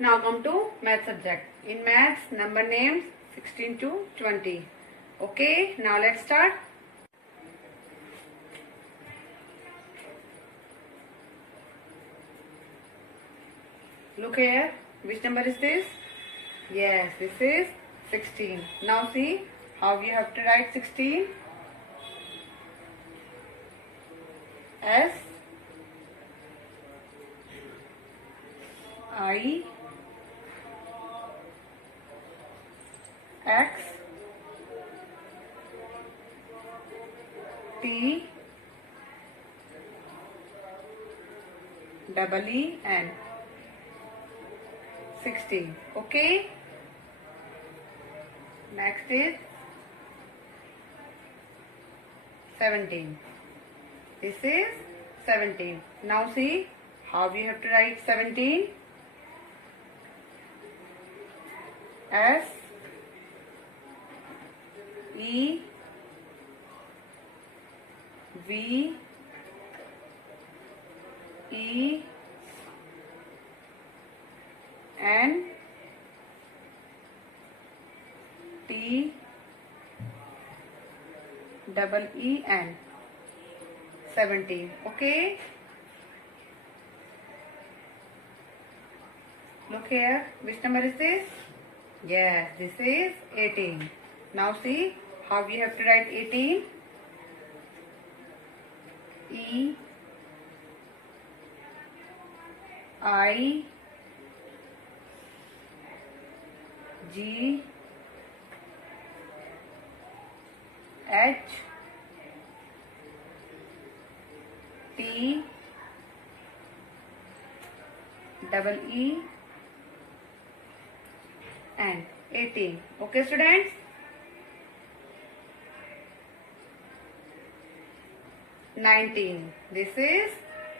Now come to math subject. In maths, number names 16 to 20. Okay, now let's start. Look here. Which number is this? Yes, this is 16. Now see how you have to write 16. S I X T double E N 16. Okay. Next is 17. This is 17. Now see how we have to write 17. S E V E N T double E N 17. Okay. Look here. Which number is this? Yes, this is 18. Now see how we have to write 18. E I G H T double E and 18. Okay, students? $19. This is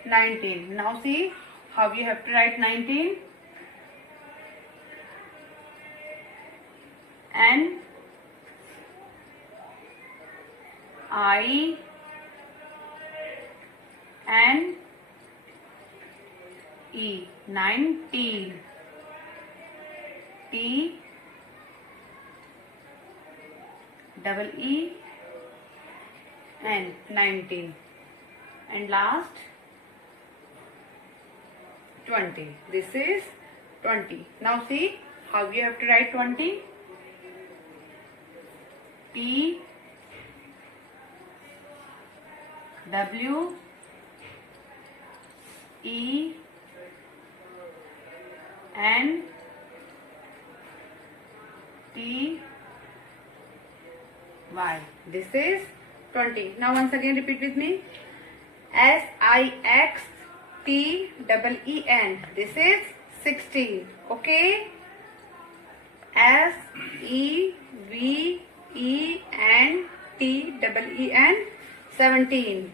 19. Now see how you have to write 19. N I N E 19. T double E and 19. And last 20. This is 20. Now see how you have to write 20. T W E N T Y. This is 20. Now once again repeat with me. S I X T double E N. This is 16. Okay. S E V E N T double E N 17.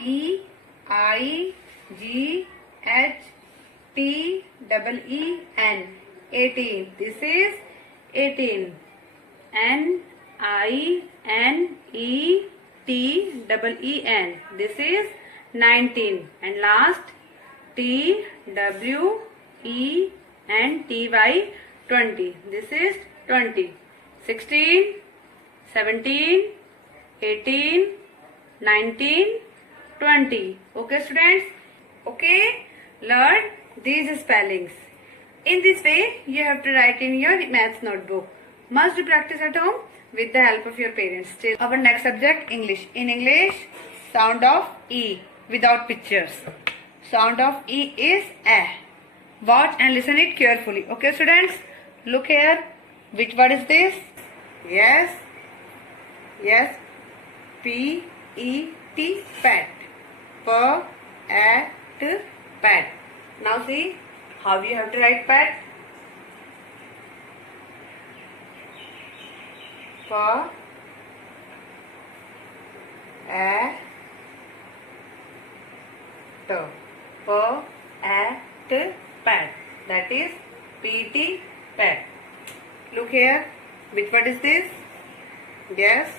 E I G H T double E N 18. This is 18. N I N E T double E N. This is 19. And last T W E N T Y 20. This is 20. 16, 17, 18, 19, 20. Okay, students? Okay, learn these spellings. In this way, you have to write in your maths notebook. Must do practice at home with the help of your parents. Still, our next subject, English. In English, sound of E without pictures. Sound of E is A. Watch and listen it carefully. Okay, students? Look here. Which word is this? Yes. Yes. P E T. Pet. P-A-T. Pet. Now see how you have to write pet. P-A-T. P-A-T. Pet. That is P-T. Pet. Look here. Which word is this? Yes.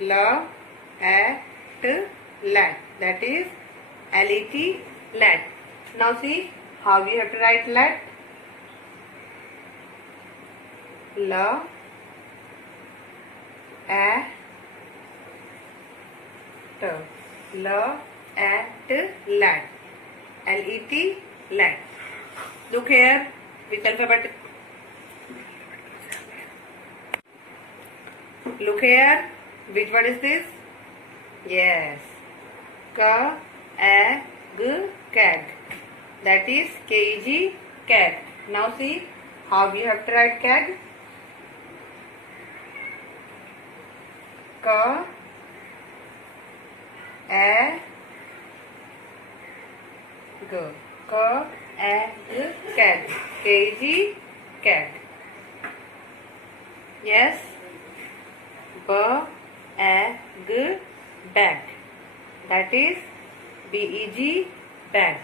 L-A-T. Lat. That is L-E-T. Lat. Now see how we have to write let? L at let. L-E-T, let. Look here, which alphabet? Look here, which one is this? Yes, K-A-G, keg. That is K-E-G, keg. Now see how we have to write keg. K-A-G, K-A-G, keg. K-E-G, keg. Yes. B-A-G, bag. That is B-E-G, bag.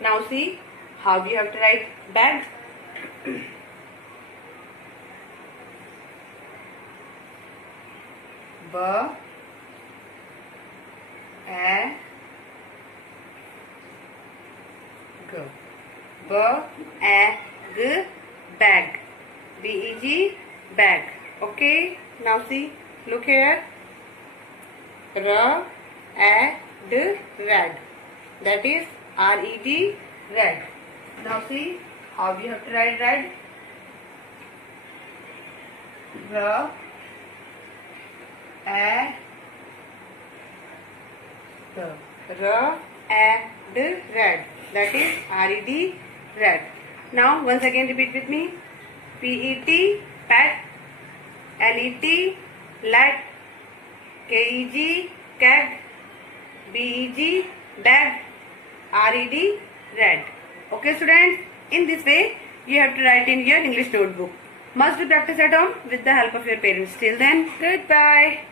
Now see how we have to write bag. B-A-G, B-A-G, bag. B-E-G, bag. Okay. Now see. Look here. R-A-D, red. That is R-E-D, red. Now see how we have to write red. R-A-D, red. That is R-E-D, red. Now once again repeat with me. P-E-T, pet. L-E-T, let. K-E-G, keg. B-E-G, bag. R-E-D, red. Okay students, in this way you have to write in your English notebook. Must be practice at home with the help of your parents. Till then, goodbye.